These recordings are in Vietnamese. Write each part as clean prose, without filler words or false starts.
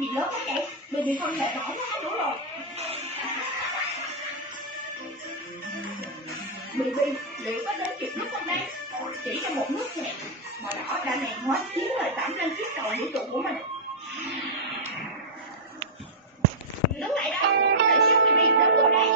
Gì lớn quá vậy? Mình không thể bỏ nó nữa rồi. Baby, liệu có đến kịp lúc không đây? Chỉ trong một nước nhẹ, màu đỏ đã hẹn hóa chiếu lời tẩm lên chiếc cầu vũ trụ của mình. Đứng lại đó, tại sao Baby đến lúc đây?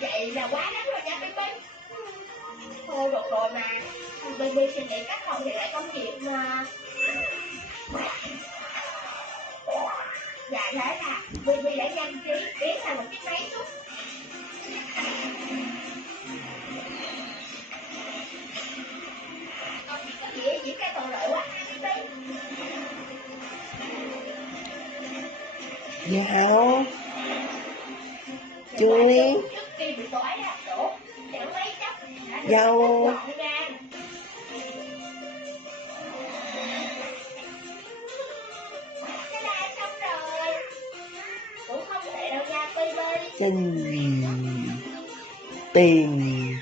Vậy là quá đáng rồi nha Baby. Thôi được rồi mà, Baby suy nghĩ cách không thì lại không kịp mà. Dạ thế là Baby đã nhanh trí biến thành một chiếc máy xúc. Con chỉ có diễn cái tội lỗi quá Baby. Dạo Chơi Dâu Trình Tiền.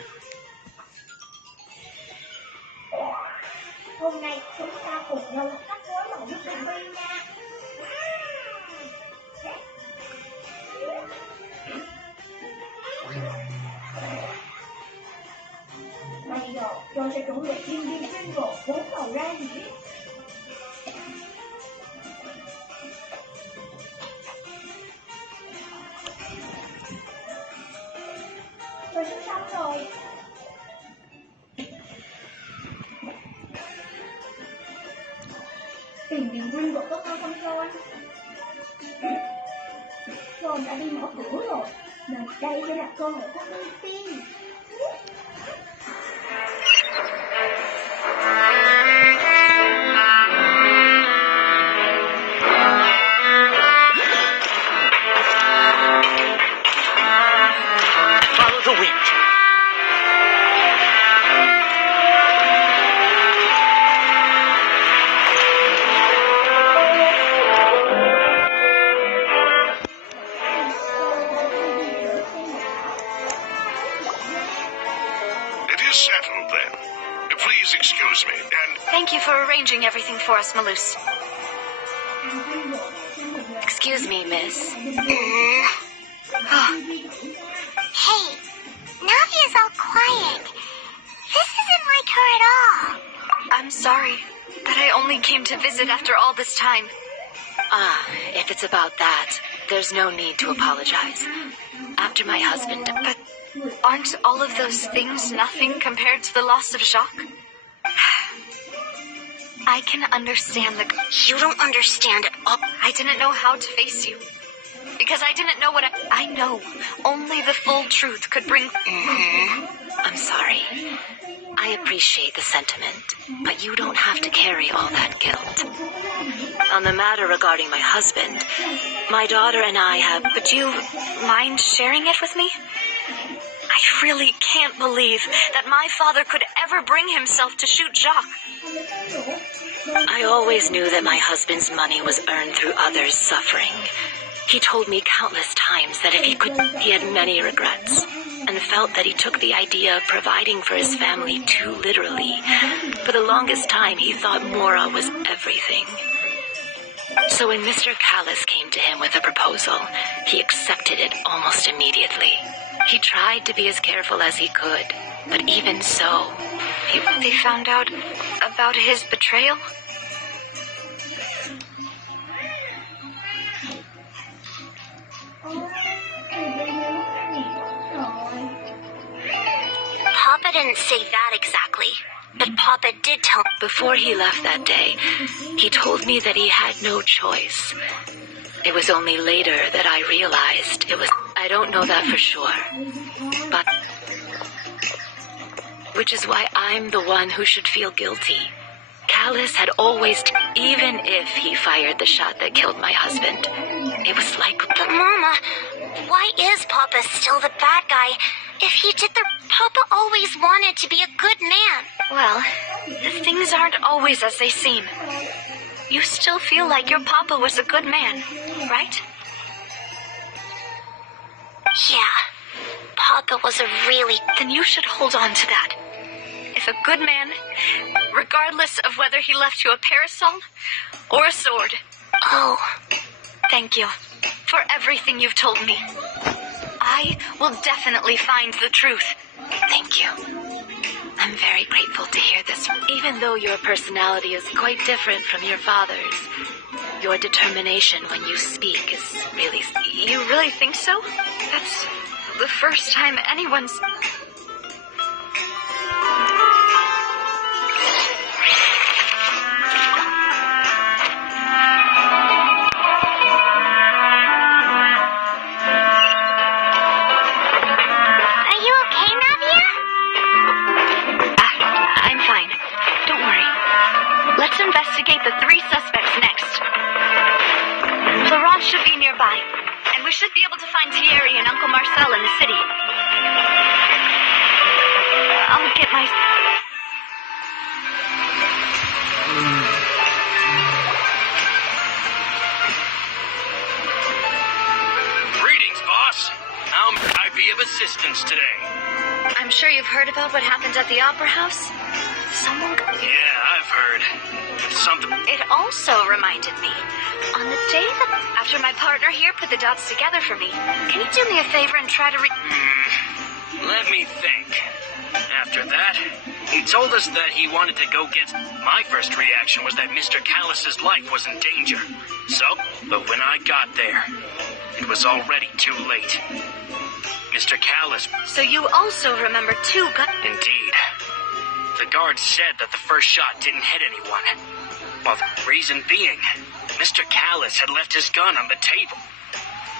Hôm nay chúng ta cùng nhau cắt rối màu giúp Baby nha. Bây giờ tôi sẽ chuẩn bị viên viên trên gột 4 màu ra gì biết. Tôi sắp xong rồi. Tìm viên viên gột tốt hơn không John? John đã đi mở cửa rồi. Nơi đây sẽ đặt cơ hội của ưu tiên. Follow the wind. Settled then. Please excuse me, and... Thank you for arranging everything for us, Maloose. Excuse me, miss. Hey, Navia's all quiet. This isn't like her at all. I'm sorry that I only came to visit after all this time. If it's about that, there's no need to apologize. After my husband... But aren't all of those things nothing compared to the loss of Jacques? I can understand the... You don't understand at all. I didn't know how to face you. Because I didn't know what I know. Only the full truth could bring... I'm sorry. I appreciate the sentiment, but you don't have to carry all that guilt. On the matter regarding my husband, my daughter and I have... Would you mind sharing it with me? I really can't believe that my father could ever bring himself to shoot Jacques. I always knew that my husband's money was earned through others' suffering. He told me countless times that if he could, he had many regrets, and felt that he took the idea of providing for his family too literally. For the longest time, he thought Mora was everything. So when Mr. Callis came to him with a proposal, he accepted it almost immediately. He tried to be as careful as he could, but even so, They found out about his betrayal? Papa didn't say that exactly, but Papa did tell me. Before he left that day, he told me that he had no choice. It was only later that I realized it was... I don't know that for sure, but... Which is why I'm the one who should feel guilty. Callis had always... Even if he fired the shot that killed my husband, it was like... But Mama, why is Papa still the bad guy? If he did the... Papa always wanted to be a good man. Well, things aren't always as they seem. You still feel like your papa was a good man, right? Yeah, Papa was a really... Then you should hold on to that. If a good man, regardless of whether he left you a parasol or a sword. Oh, Thank you for everything you've told me. I will definitely find the truth. Thank you. I'm very grateful to hear this. Even though your personality is quite different from your father's, your determination when you speak is really... You really think so? That's the first time anyone's... are you okay, Navia? I'm fine. Don't worry. Let's investigate the 3 suspects next. Florence should be nearby, and we should be able to find Thierry and Uncle Marcel in the city. I'll get my... Greetings, boss. How may I be of assistance today? I'm sure you've heard about what happened at the Opera House. Someone... Yeah, I've heard. Something... It also reminded me, on the day that after my partner here put the dots together for me, can you do me a favor and try to Let me think. After that, he told us that he wanted to go get... My first reaction was that Mr. Callis's life was in danger. So, but when I got there, it was already too late. Mr. Callis... So you also remember 2 Indeed. The guard said that the first shot didn't hit anyone. Well, the reason being, Mr. Callis had left his gun on the table.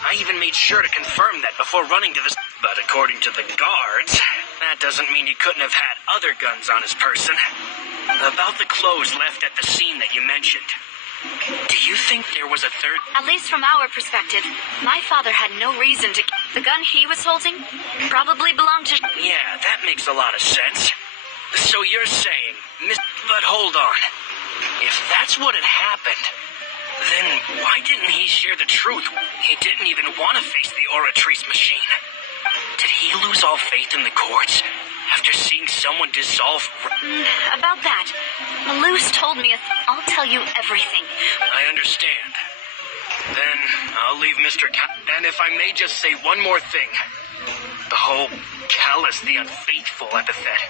I even made sure to confirm that before running to the... But according to the guards, that doesn't mean he couldn't have had other guns on his person. About the clothes left at the scene that you mentioned, do you think there was a third... At least from our perspective, my father had no reason to... The gun he was holding probably belonged to... Yeah, that makes a lot of sense. So you're saying... But hold on. If that's what had happened, then why didn't he share the truth? He didn't even want to face the Oratrice machine. Did he lose all faith in the courts after seeing someone dissolve... About that, Malus told me I'll tell you everything. I understand. Then I'll leave Mr. And if I may just say one more thing. The whole Callis the Unfaithful epithet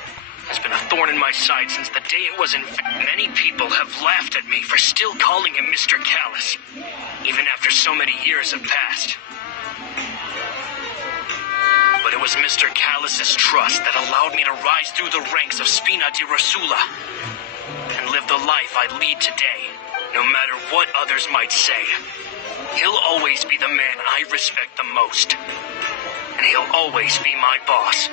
has been a thorn in my side since the day it was in... Many people have laughed at me for still calling him Mr. Callis, even after so many years have passed. But it was Mr. Callis's trust that allowed me to rise through the ranks of Spina di Rosula and live the life I lead today, no matter what others might say. He'll always be the man I respect the most, and he'll always be my boss.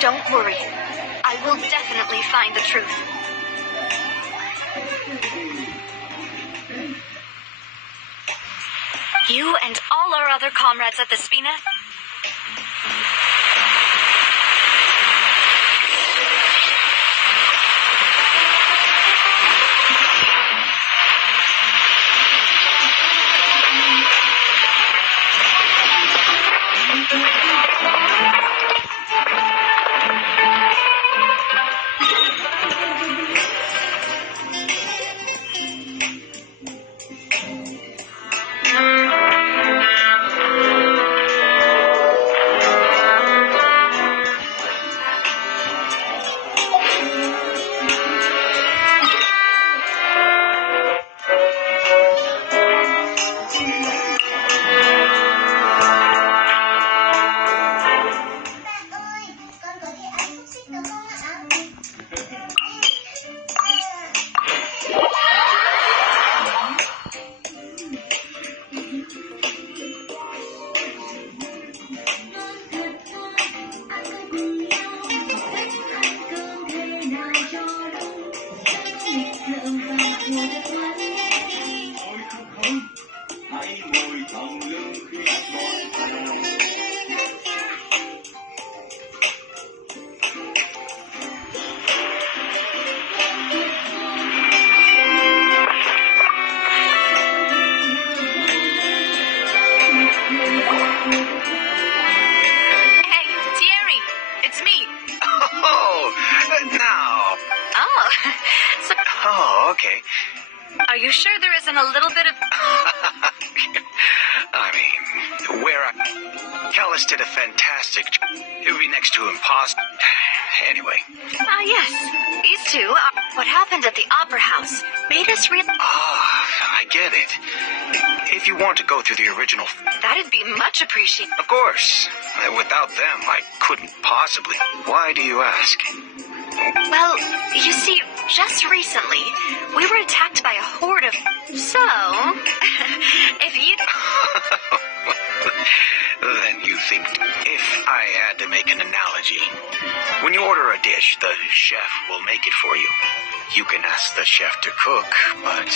Don't worry. I will definitely find the truth. You and all our other comrades at the Spina... Hey, Thierry, it's me. Oh, now. Oh, so Oh, okay. are you sure there isn't a little bit of... I mean, Callis did a fantastic It would be next to impossible. Anyway. Ah, yes. These two are... What happened at the Opera House made us real... I get it. If you want to go through the original... That'd be much appreciated. Of course. Without them, I couldn't possibly. Why do you ask? Well, you see, just recently, we were attacked by a horde of... So, if you... Then you think... If I had to make an analogy, when you order a dish, the chef will make it for you. You can ask the chef to cook, but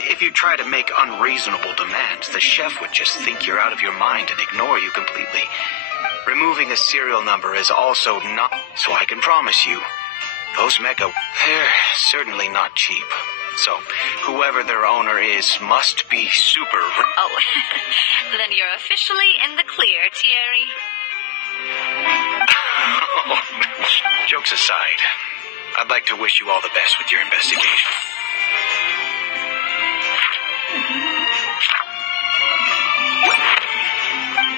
if you try to make unreasonable demands, the chef would just think you're out of your mind and ignore you completely. Removing a serial number is also not... So I can promise you, those mecha, they're certainly not cheap. So, whoever their owner is must be super... Oh, then you're officially in the clear, Thierry. Jokes aside, I'd like to wish you all the best with your investigation.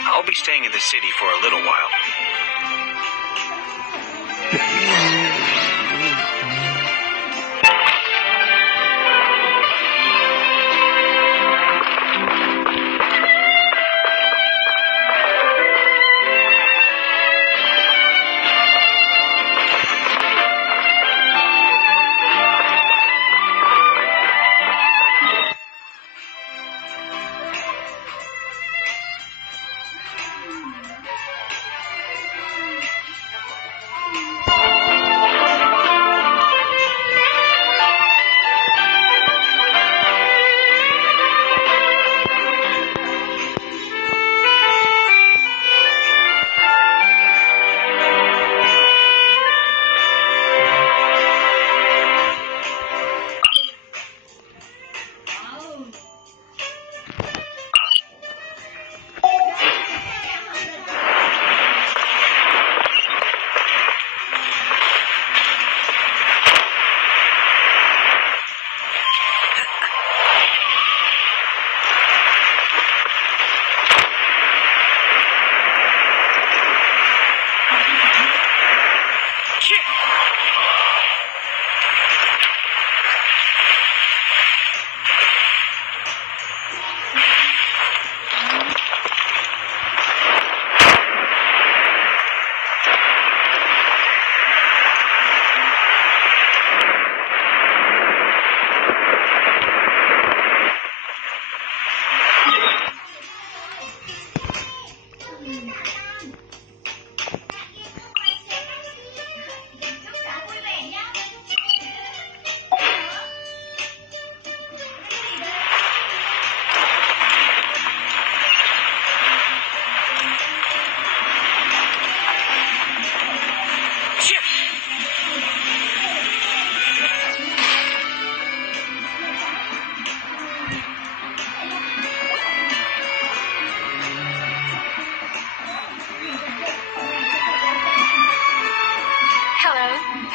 I'll be staying in the city for a little while.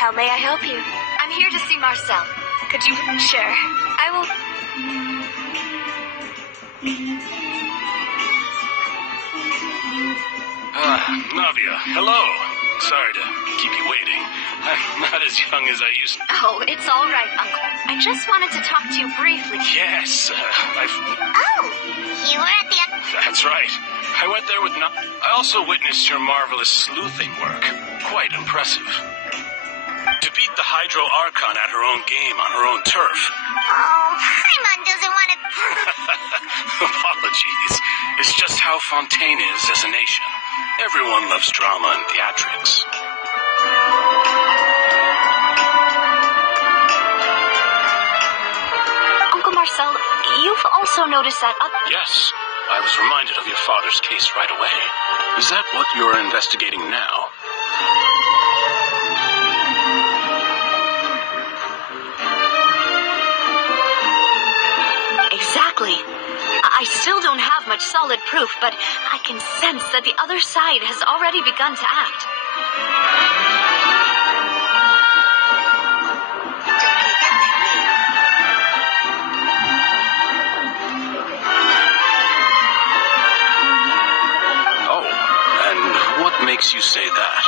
How may I help you? I'm here to see Marcel. Could you... Sure. I will... Navia, hello. Sorry to keep you waiting. I'm not as young as I used to. Oh, it's all right, Uncle. I just wanted to talk to you briefly. Yes, Oh, you were at the... That's right. I went there with I also witnessed your marvelous sleuthing work. Quite impressive. To beat the Hydro Archon at her own game on her own turf. Oh, Paimon doesn't want to... Apologies. Fontaine is as a nation. Everyone loves drama and theatrics. Uncle Marcel, you've also noticed that... Yes, I was reminded of your father's case right away. Is that what you're investigating now? Exactly. I still don't have much solid proof, but I can sense that the other side has already begun to act. Oh, and what makes you say that?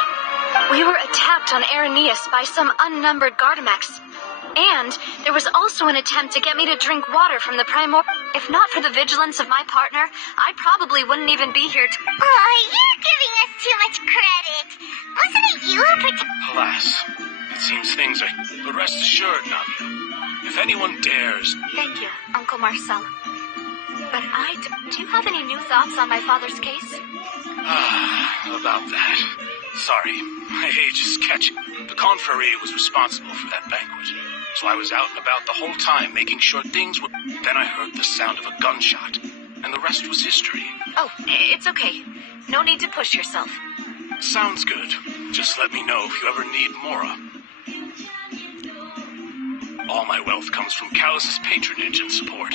We were attacked on Arrhenius by some unnumbered Gardamex. And there was also an attempt to get me to drink water from the primor... If not for the vigilance of my partner, I probably wouldn't even be here to... Oh, you're giving us too much credit. Wasn't it you who protected... Alas, it seems things are... But rest assured, Navia, if anyone dares... Thank you, Uncle Marcel. But do you have any new thoughts on my father's case? About that. Sorry, my age is catching. The confrérie was responsible for that banquet. So I was out and about the whole time, making sure things were... Then I heard the sound of a gunshot, and the rest was history. Oh, it's okay. No need to push yourself. Sounds good. Just let me know if you ever need Mora. All my wealth comes from Callus's patronage and support.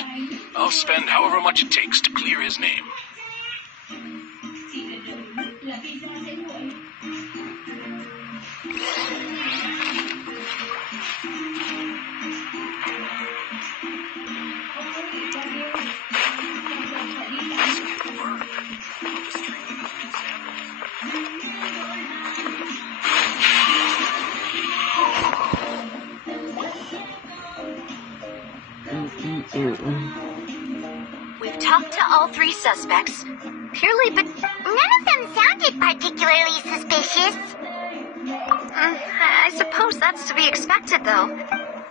I'll spend however much it takes to clear his name. We've talked to all three suspects, purely but... None of them sounded particularly suspicious. I suppose that's to be expected, though.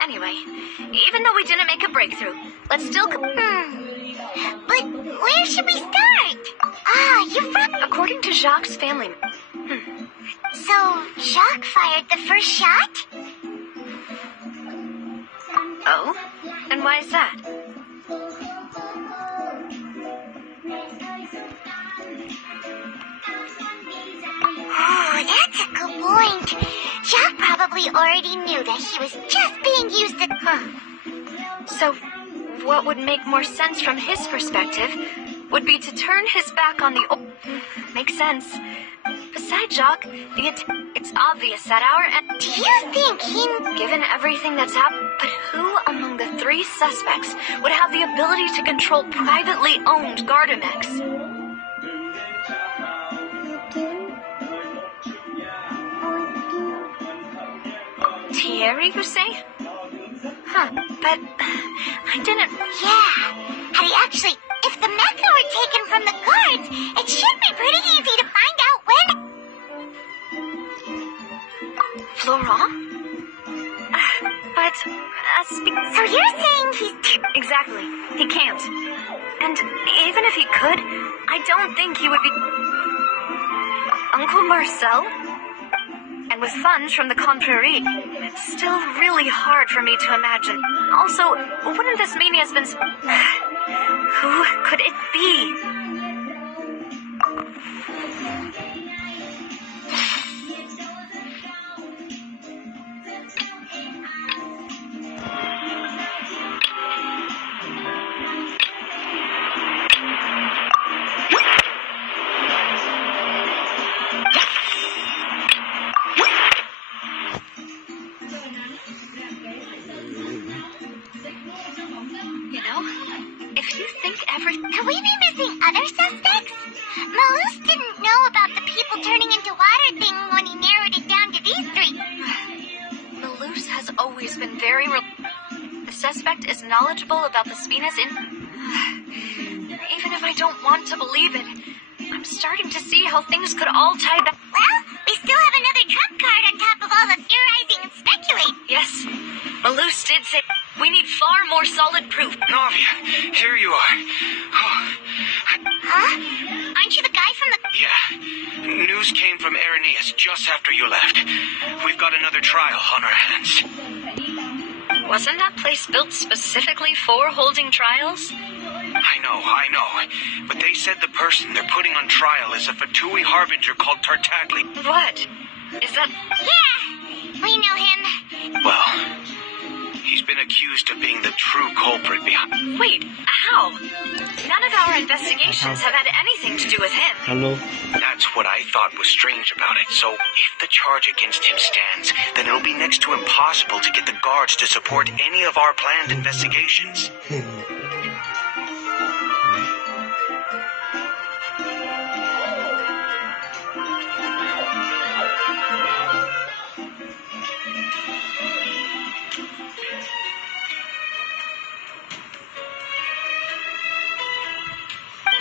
Anyway, even though we didn't make a breakthrough, let's still... But where should we start? You're right. According to Jacques' family... So, Jacques fired the first shot? Oh? And why is that? Oh, that's a good point. Jacques probably already knew that he was just being used to... So, what would make more sense from his perspective would be to turn his back on the... Makes sense. Besides Jacques, it's obvious that our... Do you think he... Given everything that's happened... But who among the three suspects would have the ability to control privately owned Gardamex? Thierry, you say? Huh, but I didn't... Yeah, had he actually... If the meth were taken from the guards, it should be pretty easy to find out when... Florent? But... So you're saying he's... Exactly. He can't. And even if he could, I don't think he would be... Uncle Marcel? And with funds from the confrérie, it's still really hard for me to imagine. Also, wouldn't this mean he has been... Who could it be? Could we be missing other suspects? Malus didn't know about the people turning into water thing when he narrowed it down to these three. Malus has always been very... The suspect is knowledgeable about the Spinas Even if I don't want to believe it, I'm starting to see how things could all tie back... Well, we still have another trump card on top of all the theorizing and speculating. Yes, Malus did say... We need far more solid proof. Navia, here you are. Oh. Huh? I news came from Irenaeus just after you left. We've got another trial on our hands. Wasn't that place built specifically for holding trials? I know. But they said the person they're putting on trial is a Fatui harbinger called Tartagli. What? Is that... Yeah, we know him. Well, he's been accused of being the true culprit behind... Wait, how? None of our investigations have had anything to do with him. Hello. That's what I thought was strange about it. So, if the charge against him stands, then it'll be next to impossible to get the guards to support any of our planned investigations.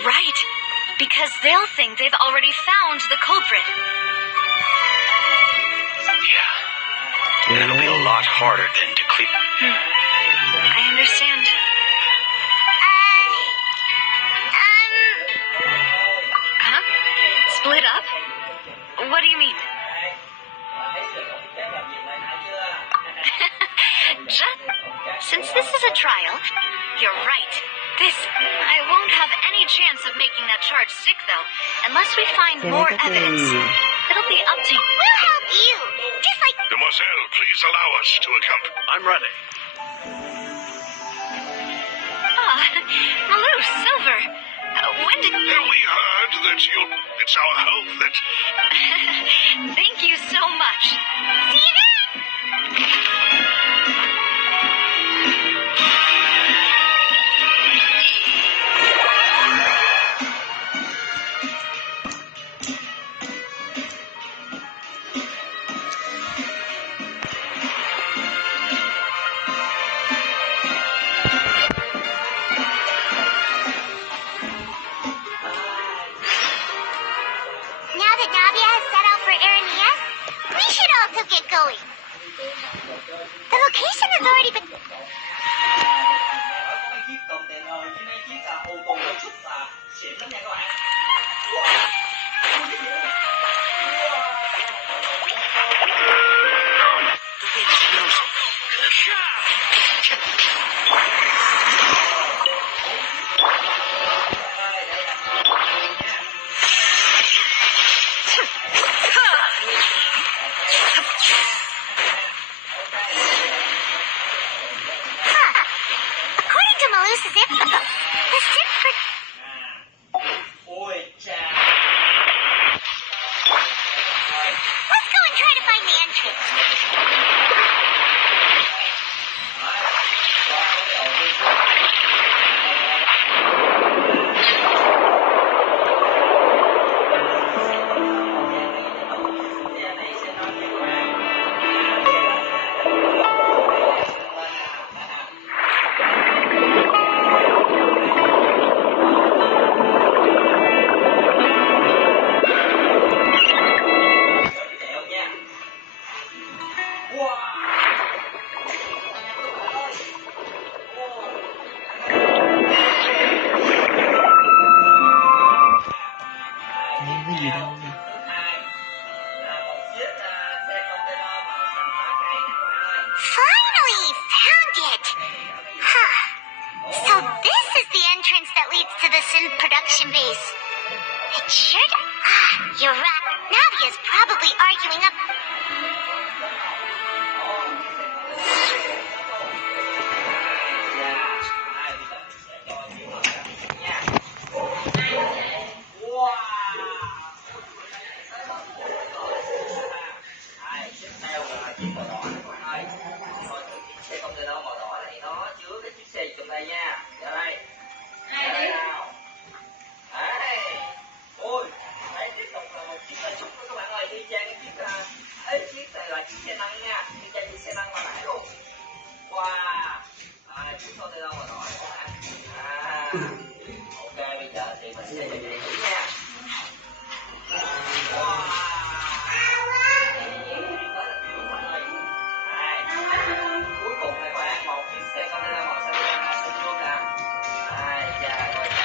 Right, because they'll think they've already found the culprit. Yeah. It'll be a lot harder than to clear... I understand. Huh? Split up? What do you mean? Since this is a trial, you're right. I won't have any chance of making that charge stick, though, unless we find more evidence. It'll be up to you. We'll help you. Just like... Demoiselle, please allow us to accompany. I'm ready. Malou, Silver. When did We heard that it's our hope that... Thank you so much. See you then. Now that Navia has set out for Irenaeus, we should also get going. The location has already been... According to Malusa's info, the ship for... Let's go and try to find the entrance. Cái gì đâu nè. Finally found it! Huh. So this is the entrance that leads to the synth production base. It should... you're right. Navia's probably arguing up...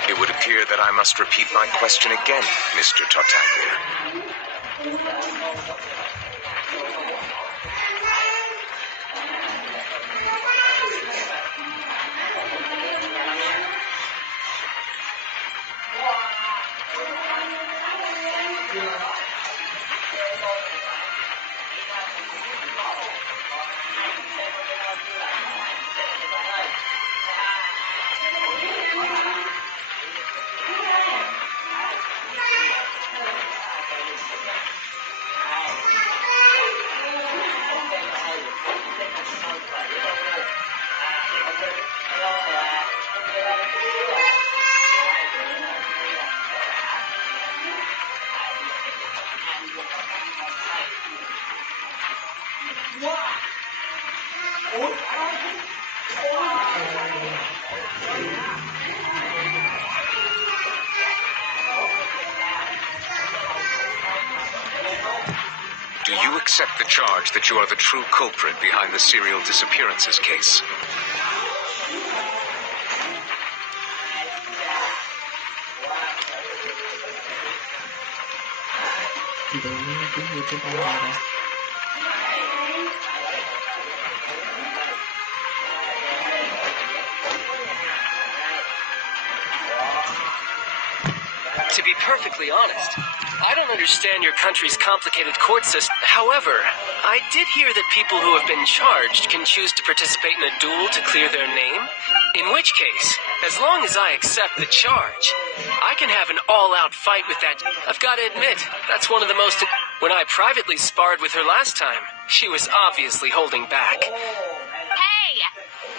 It would appear that I must repeat my question again, Mr. Tartaglia. Do you accept the charge that you are the true culprit behind the serial disappearances case? Thì đấy là cái gì trên tay này này. To be perfectly honest, I don't understand your country's complicated court system. However, I did hear that people who have been charged can choose to participate in a duel to clear their name. In which case, as long as I accept the charge, I can have an all-out fight with that. I've got to admit, that's one of the most... When I privately sparred with her last time, she was obviously holding back. Hey,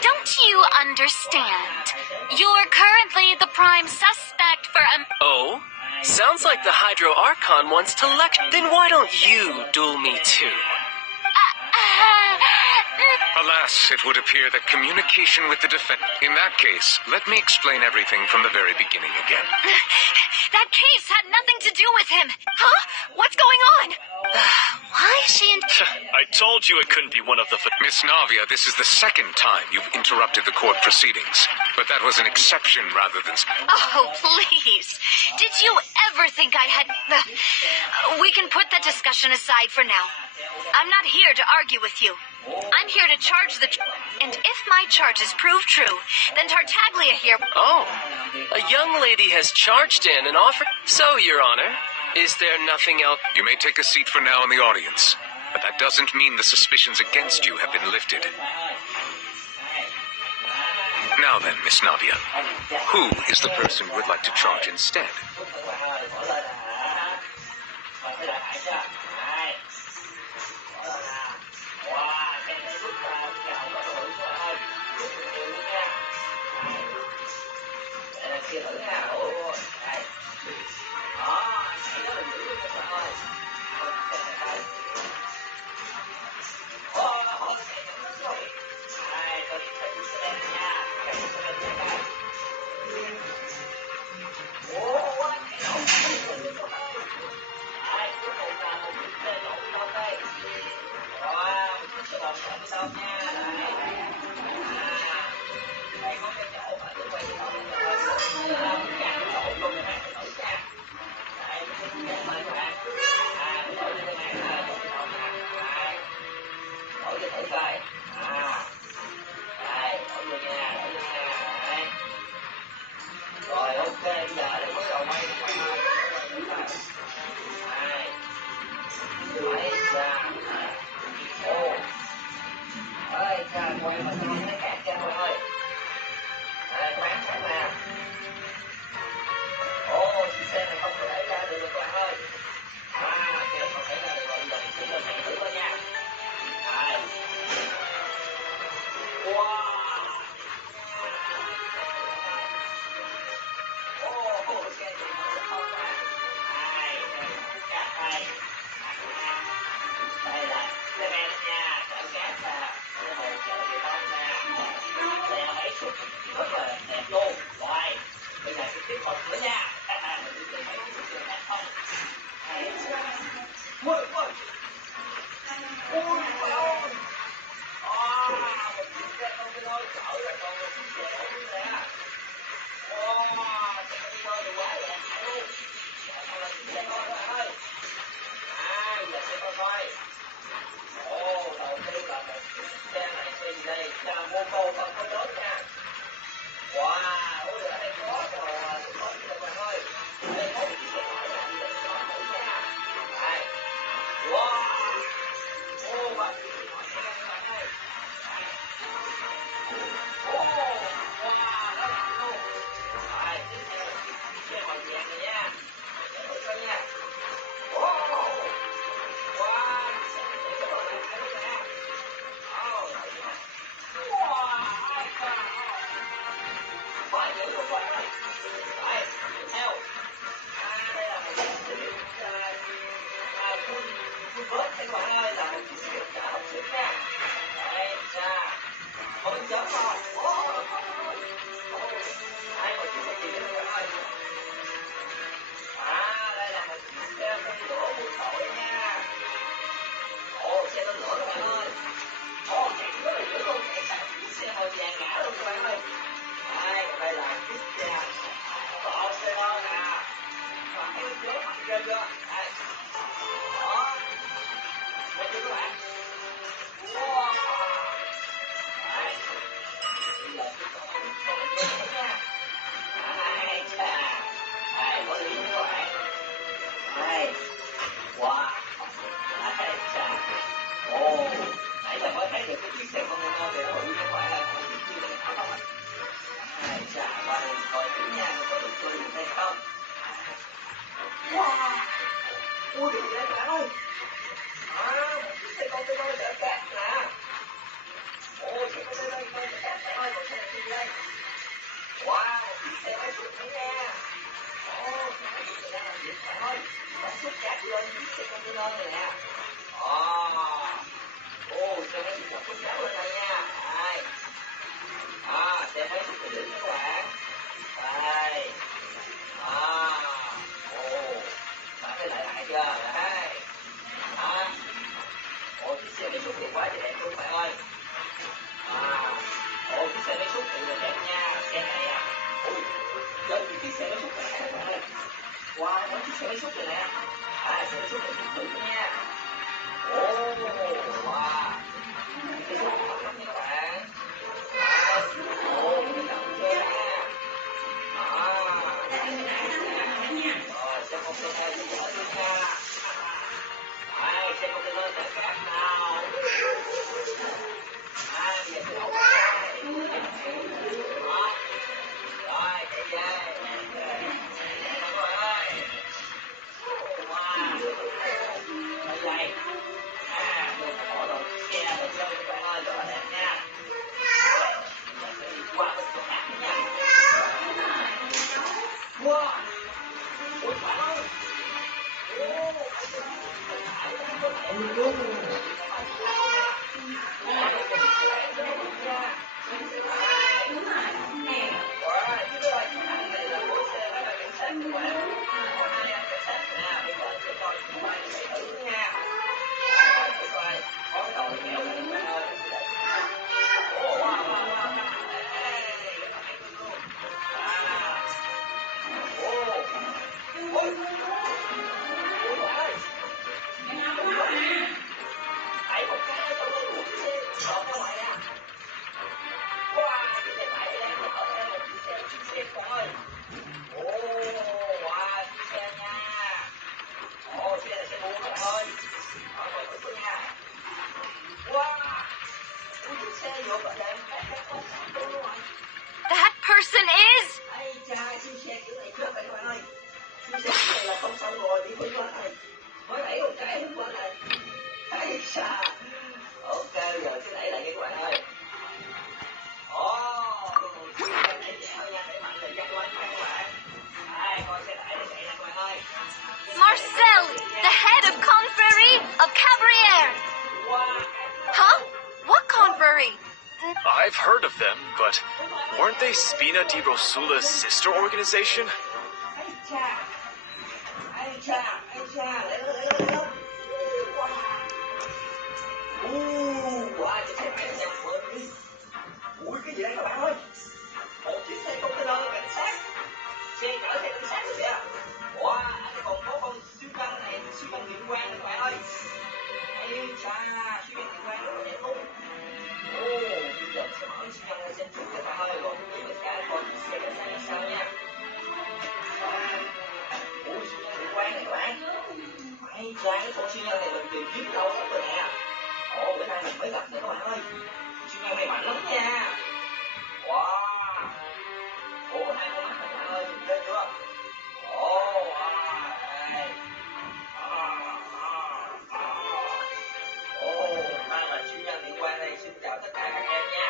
don't you understand? You're currently the prime suspect for a... Oh? Sounds like the Hydro Archon wants to lecture. Then why don't you duel me too? Alas, it would appear that communication with the defendant... In that case, let me explain everything from the very beginning again. That case had nothing to do with him. Huh? What's going on? Why is she in... I told you it couldn't be one of the... Miss Navia, this is the second time you've interrupted the court proceedings. But that was an exception rather than... Oh, please. Did you ever think I had... We can put that discussion aside for now. I'm not here to argue with you. I'm here to charge the... And if my charges prove true, then Tartaglia here... Oh, a young lady has charged in and offered... So, Your Honor, is there nothing else? You may take a seat for now in the audience, but that doesn't mean the suspicions against you have been lifted. Now then, Miss Navia, who is the person you would like to charge instead? đây các bạn ơi, là một chiếc xe chở học sinh nha. Đây, cha. Ôi, chở rồi. Đây, một chiếc xe gì đây các bạn ơi. Đây là một chiếc xe phân lửa quân đội nha. Xe phân lửa các bạn ơi. Chạy rất là dữ luôn, chạy sẵn chiếc xe màu vàng ngã luôn các bạn ơi. Đây là chiếc xe xe hơi nè. Thấy nó chứa mặt ghê chưa? Đây. Đó. Đây chưa các bạn? Wow. Đây. Bây giờ chúng ta con nha. Chà. Có lý các bạn. Đây. Wow. Đây, chà. Nãy giờ mới thấy được cái chiếc xe container thì nó bự các bạn ơi. Chưa được thả không ạ? Chà, qua đây coi thử nha, có được chơi được hay không? Wow! Ui, được vậy các bạn ơi! Một chiếc xe container chở cát nè! Xe container chở cát bạn ơi, có xe này gì đây? Wow, một chiếc xe máy xúc nữa nha! Xe máy xúc này đang làm việc bạn ơi! Nó xúc cát lên chiếc xe container này nè! Xe máy xúc xúc cát lên này nha! Đây! Xe máy xúc đỉnh các bạn! Đây! Bạn thấy lại chưa? Đây! Chiếc xe máy xúc thì quá đẹp luôn bạn ơi! Chiếc xe máy xúc thì đẹp nha! Xe này à! Chơi chiếc xe máy xúc này các bạn ơi! Wow, có chiếc xe máy xúc này nè! Xe máy xúc này cũng thử nha! Wow! Chiếc xe máy xúc lắm nha các bạn! Cái động xe nha! Xe container đi chở luôn nha! Xe container chở cát nào! Bây giờ sẽ đổ đây! Rồi, chạy về! Rồi ơi! Wow! Đây đây! Bỏ đồ xe đồ chơi các bạn ơi, rất là đẹp nha! Qua bên chỗ khác nha! Wow! Ôi bạn ơi! That person is... Ok, giờ cứ đẩy lại các bạn ơi. Marcel, the head of Confrérie of Cabrières. Huh? What confrérie? I've heard of them, but weren't they Spina di Rosula's sister organization? Ui, cái gì đây các bạn ơi? Một chiếc xe container cảnh sát. Xe chở xe cảnh sát rồi kìa. Wow, còn có con siêu nhân này, siêu nhân điện quang này các bạn ơi. Ây cha, siêu nhân điện quang rất là đẹp luôn. Bây giờ sẽ mở siêu nhân ra xem trước các bạn ơi. Rồi bây giờ cả con xe cảnh sát đằng sau nha. Siêu nhân điện quang này các bạn. Ây cha, cái con siêu nhân này mình tìm kiếm lâu lắm rồi nè. Bữa nay mình mới gặp nữa các bạn ơi. Siêu nhân này mạnh lắm nha. Wow. Hai con mắt các bạn ơi, nhìn lên chưa? Đây. Đang là siêu nhân điện quang đây, xin chào tất cả các em nha.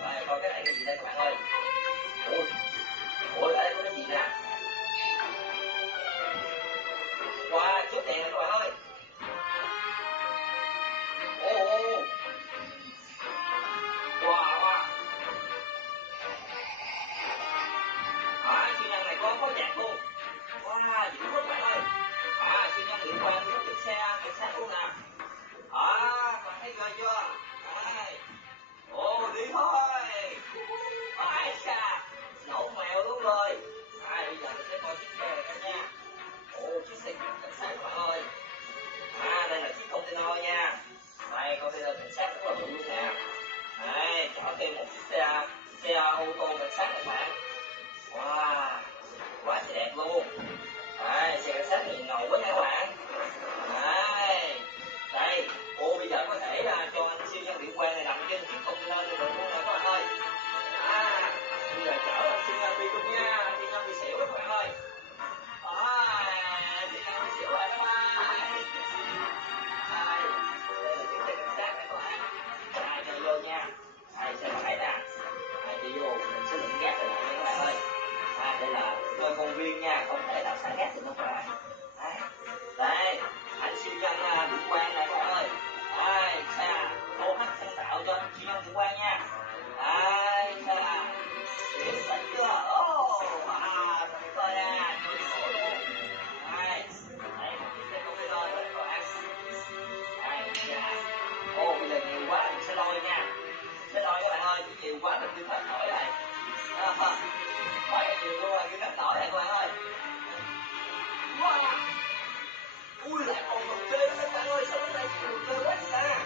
Rồi, coi cái này cái gì đây các bạn ơi? Đây có cái gì nè? Wow, chốt đèn này các bạn ơi. chặt luôn. Wow, dữ quá bạn ơi. Siêu nhân liên quan đến chiếc xe cảnh sát luôn nè. Bạn thấy ghê chưa? Đấy. Ồ, đi thôi. Ôi cha, nổ mèo luôn rồi. Bây giờ mình sẽ coi chiếc xe này cả nha. Ồ, chiếc xe cảnh sát bạn ơi. Đây là chiếc container nha. Đây, container cảnh sát rất là bự luôn nè. Đấy, chở thêm một chiếc xe ô tô cảnh sát các bạn. Wow, quá trời đẹp luôn. Đấy, xe cảnh sát nhìn ngầu quá nha các bạn. Đấy, đây, bây giờ có thể cho anh siêu nhân điện quang này nằm trên chiếc container được luôn rồi các bạn ơi. Bây giờ chở anh siêu nhân đi luôn nha, siêu nhân bị xỉu đó các bạn ơi. Siêu nhân bị xỉu rồi các bạn. Đây là chiếc xe cảnh sát này các bạn. Cho vô nha. Xe bãi nè. Đi vô mình sẽ lượng gác lại nha các bạn ơi. Đây là nơi công viên nha, không thể nào xả gác được đâu các bạn. Đây, anh siêu nhân điện quang này các bạn ơi. Hô hấp sáng tạo cho anh siêu nhân điện quang nha. Điểm xanh chưa? Thật coi nha, chơi khổ luôn. Đây, một chiếc xe container đó các bạn. Bây giờ nhiều quá mình sẽ lôi nha. Sẽ lôi các bạn ơi, nhiều quá mình chưa hết nổi này. Quá nhiều luôn rồi, chưa hết nổi này các bạn ơi. Wow. Ui, lại còn đồ chơi nữa các bạn ơi, sao bên đây nhiều đồ chơi quá xa.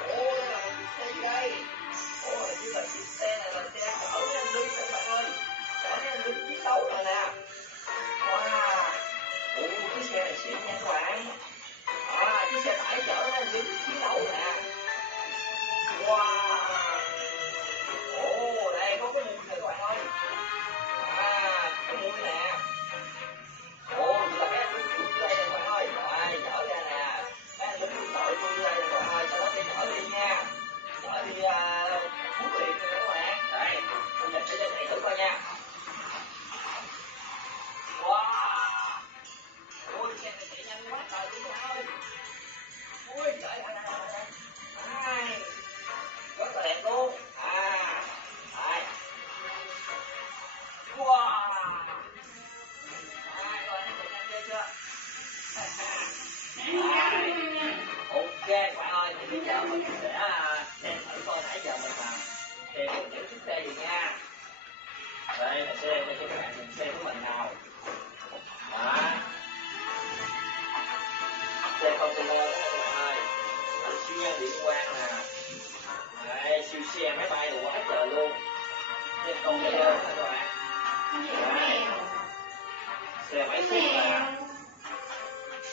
Đây là chiếc xe gì đây? Như là chiếc xe này là xe chở mấy anh lính các bạn ơi. Chở mấy anh lính chiến đấu này nè. Wow. Chiếc xe này xịn nha các bạn. Chiếc xe tải chở mấy anh lính chiến đấu nè. Wow. Đây có cái mui này các bạn ơi. Cái mui nè. Như là mấy anh lính quân đây nè các bạn ơi. Chở ra nè. Mấy anh lính quân đội quân đây nè các bạn ơi. Sau đó sẽ chở đi nha. Chở đi huấn luyện nè các bạn. Đây, bây giờ sẽ cho thấy thử coi nha. Wow. Xe này chạy nhanh quá trời luôn các bạn ơi. Trời ơi. Rất là đẹp luôn. Đây. Wow. Các bạn thấy chạy nhanh ghê chưa? Ok các bạn ơi, thì bây giờ mình sẽ xem thử coi nãy giờ mình xem những chiếc xe gì nha. Đây là xe cho các bạn nhìn xe của mình nào. Xe container đó các bạn ơi. Siêu nhân điện quang nè. Đây, siêu xe máy bay đồ quá trời luôn. Xe container đó các bạn. Xe máy xúc nè.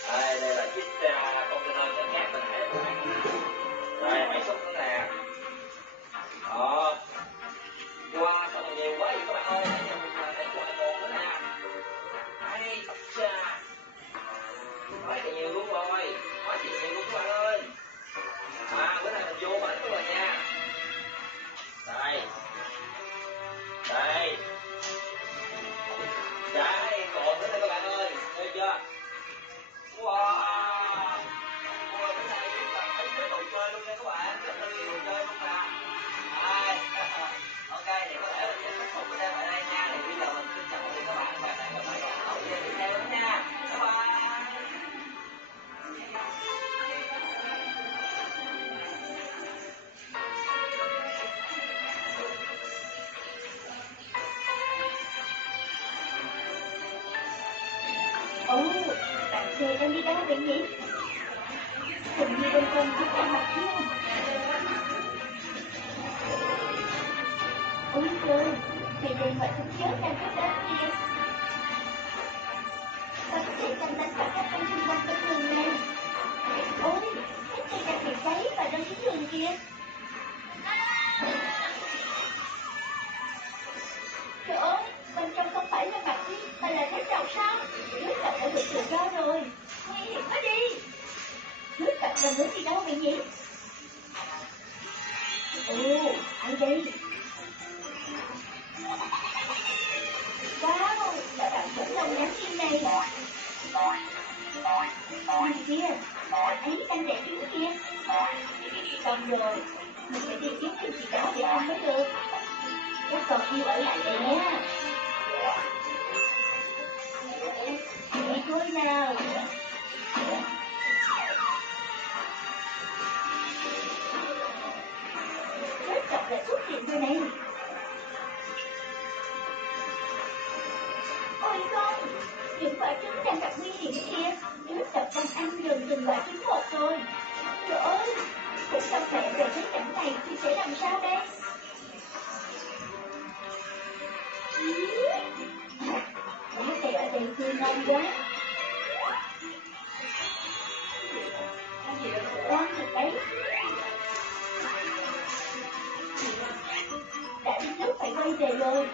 Đây là chiếc xe container trên cát mình nãy các bạn. Rồi máy xúc nữa nè. Đó. Wow, sao mà nhiều quá vậy các bạn ơi. Nãy giờ mình thấy loại một nữa nè. Chà. Quá trời nhiều luôn rồi. Quá trời nhiều luôn các bạn ơi. Bữa nay mình vô bển rồi nha. Đây. Còn nữa đây các bạn ơi. Thấy chưa? Wow. Bữa nay chúng ta thấy hết đồ chơi luôn nha các bạn. Rất là nhiều đồ chơi luôn nè. Ok, thì có thể là sẽ kết thúc video tại đây nha. Thì bây giờ mình xin chào các bạn và hẹn gặp lại các bạn ở video tiếp theo nữa nha. Bye bye. Bạn xe đang đi đâu vậy nhỉ? Hình như bên trong chiếc xe mặt kia. Ôi trời, thầy điện thoại không chớp đang có đến kìa. Bác sĩ đang đánh cả các con xung quanh bên đường này. Ôi, chiếc xe đang bị cháy và đang xuống đường kìa. Trời ơi, bên trong không phải là mặt đi, mà là nước độc sao? Nước độc đã bị trừ ra rồi. Nguy hiểm quá đi. Nước độc là nước gì đâu vậy nhỉ? Ai đây? Wow, là bạn vẫn lòng nhắn tin này. Này kia, bạn ấy đang đẻ trứng kia. Xong rồi, mình phải đi kiếm cái gì đó để ăn mới được. Các con yêu ở lại đây nha. ơi nào. Chết độc lại xuất hiện rồi này. Ôi không, những quả trứng đang gặp nguy hiểm kìa. Chết độc đang ăn dần từng quả trứng một rồi. Trời ơi, cũng gặp mẹ về cái cảnh này thì sẽ làm sao đây? Lá cây ở đây tươi ngon quá. Ngon thật đấy. Đã đến lúc phải quay về rồi.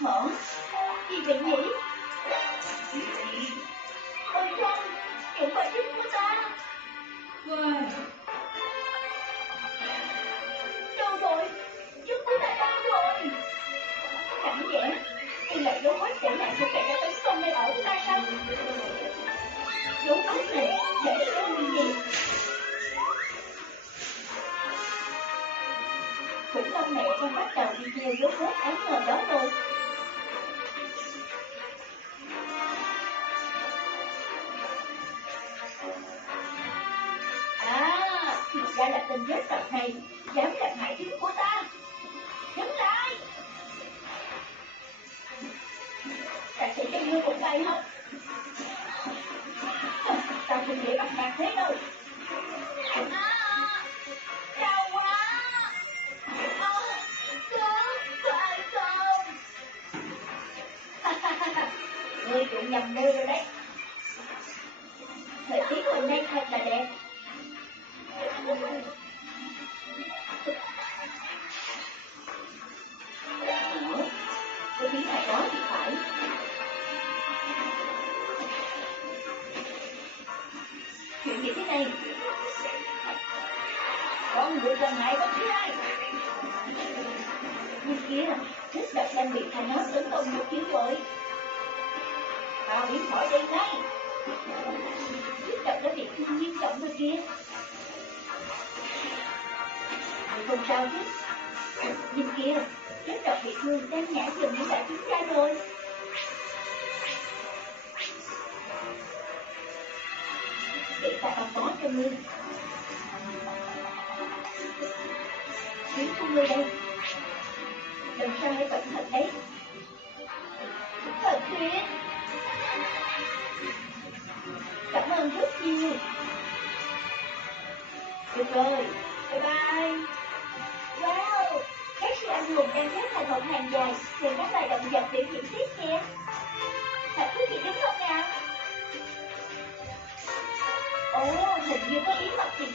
Hả? Gì vậy nhỉ? Ôi không, những quả trứng của ta. Đâu rồi? Trứng của ta đâu rồi? Chẳng nhẽ đây là dấu vết để lại của kẻ đã tấn công nơi ở của ta sao? Dấu vết này để cho mình gì? Khủng long mẹ con bắt đầu đi theo dấu vết ám ngờ đó rồi. Thì ra là tên giết tộc này dám làm hại trứng của ta. Đứng lại! Ta sẽ cho ngươi một bài học. Ta không để bắt nạt thế đâu. Đau quá! Cứu ai không? Ngươi cũng nhầm nơi rồi đấy. Thời tiết hôm nay thật là đẹp. Có tiếng ai đó thì phải. Chuyện gì thế này? Con người cần hại bất cứ ai. Bên kia, thích độc đang bị thằng nó tấn công một kiểu rồi. Mau biến khỏi đây ngay. Thích độc đã bị thương nghiêm trọng rồi kia. Không sao chứ. Nhìn kia, chết độc bị thương đang nhả dần những quả trứng ra rồi. Để ta băng bó cho ngươi. Chuyến của ngươi đây. Lần sau hãy cẩn thận đấy. Thật tuyệt. Cảm ơn rất nhiều. Được rồi, bye bye. Wow, các siêu anh hùng đang xếp thành một hàng dài, cùng các loài động vật biểu diễn tiếp kìa. Thật thú vị đúng không nào? Ồ, hình như có bí mật gì